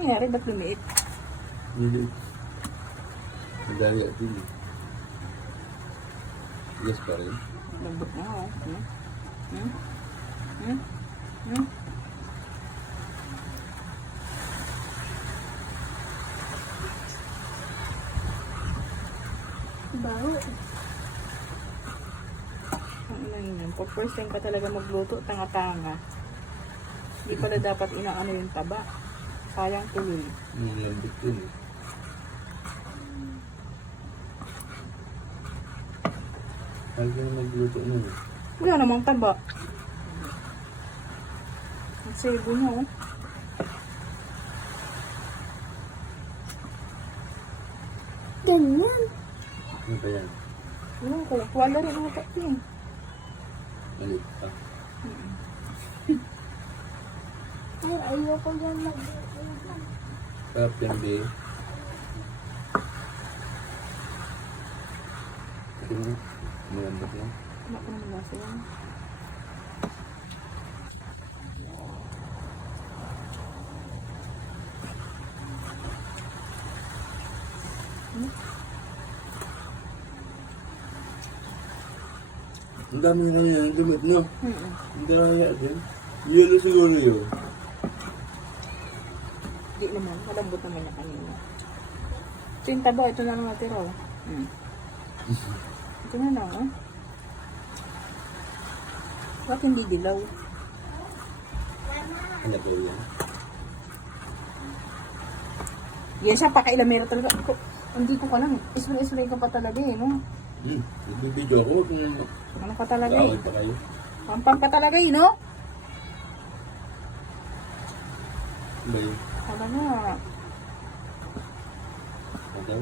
Nangyari, ba't lumiit? Hindi. Madali at hindi. Yes pa rin. Lambot na ako. Hmm? Baho. Ang ina yun. Pag first time ka talaga magluto, tanga-tanga. Hindi pala dapat inaano yung taba. Sayang tuloy. Lambot yun eh. Ayaw ka na magluto nun eh. Wala namang taba. Ang sebo niya, oh. Ganyan. Ano ba yan? Ewan ko, wala rin ang taba eh. Malit pa. Ay, ayoko yan mag-iiwan. Sarap yan, be. Ito mo. Malambot na. Wala ko naman lasa yan. Ang dami na yan, damit, no? Hindi na yan din. Yelo siguro yun. Hindi naman, malambot naman na kanina. Ito yung taba, ito na lang natira, oh. Ito na lang, oh. Bakit hindi dilaw? Ano ba yan? Yan siya, pakailamera talaga. Andito ka lang, ismay-ismay ka pa talaga eh, no? Nagbibideo ako kung Ano ka talaga eh? away pa kayo. Pampang ka talaga eh, no? Ano ba yun? Wala na. Ano daw?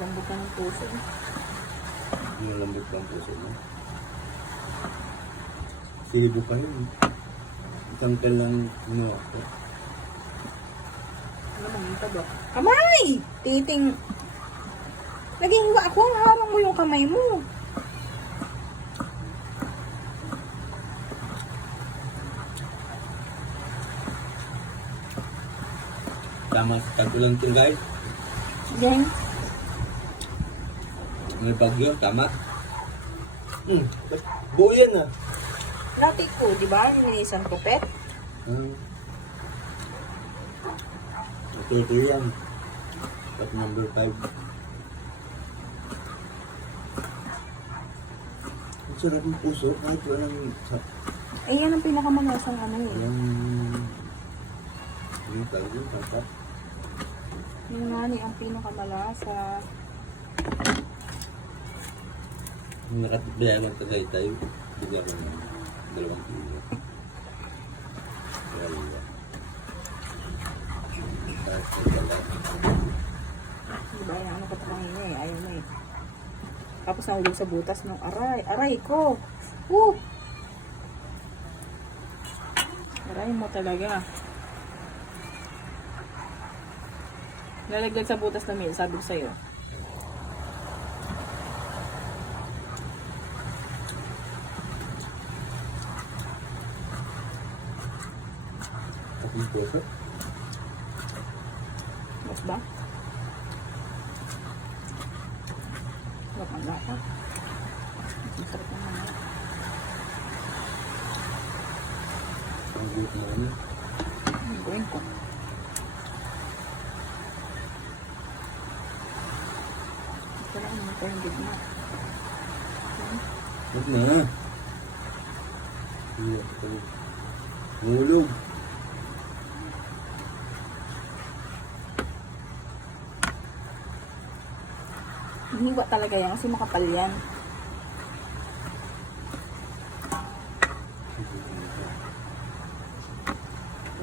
Lambot ka ng puso. Yung lambot lang puso mo. Silibo pa yun. Isang ka lang ginawa ko. Ano bang yung taba? Kamay! Titing. Naging hiwa ako, harang mo yung kamay mo. Tama, tagulang ito guys. Then, May bagyo, tama. Buo yan ah. dati ko, di ba? Ninisan ko pet. Ito yan. At number 5. Ang sarap ng puso kahit walang Eh, yan ang pinakamalasang ano eh. yung talaga yung tapat. Yung nani ang pinakamalasa. Yung nakatibaya ng tagay tayo, bigyan ko ng 2 kilo. Wala. Diba, yan ano ka pangina eh. Ayaw na eh. Tapos nahulog sa butas ng aray. Aray ko! Aray mo talaga. Lalaglag sa butas na meal, sabi ko sa'yo. At yung puso, Mas ba? Wag ang lata. Ang sarap naman. ang gulit mo ano. Ang gawin ko. Ito lang naman ko yung gitna. Huwag na. Iya, ito. Nulog. Hiniwa talaga yan kasi makapal yan.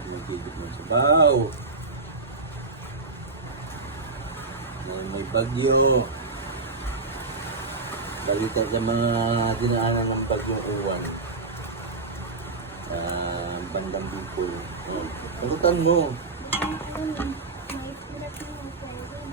Nagigit ng sabaw. May bagyo. Balita sa mga dinaanan ng bagyong uwan. Bandang Bicol. Pagutan mo. May hirap naman pwede.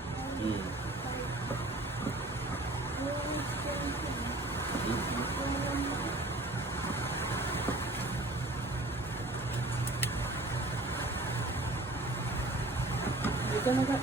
Ito na ka.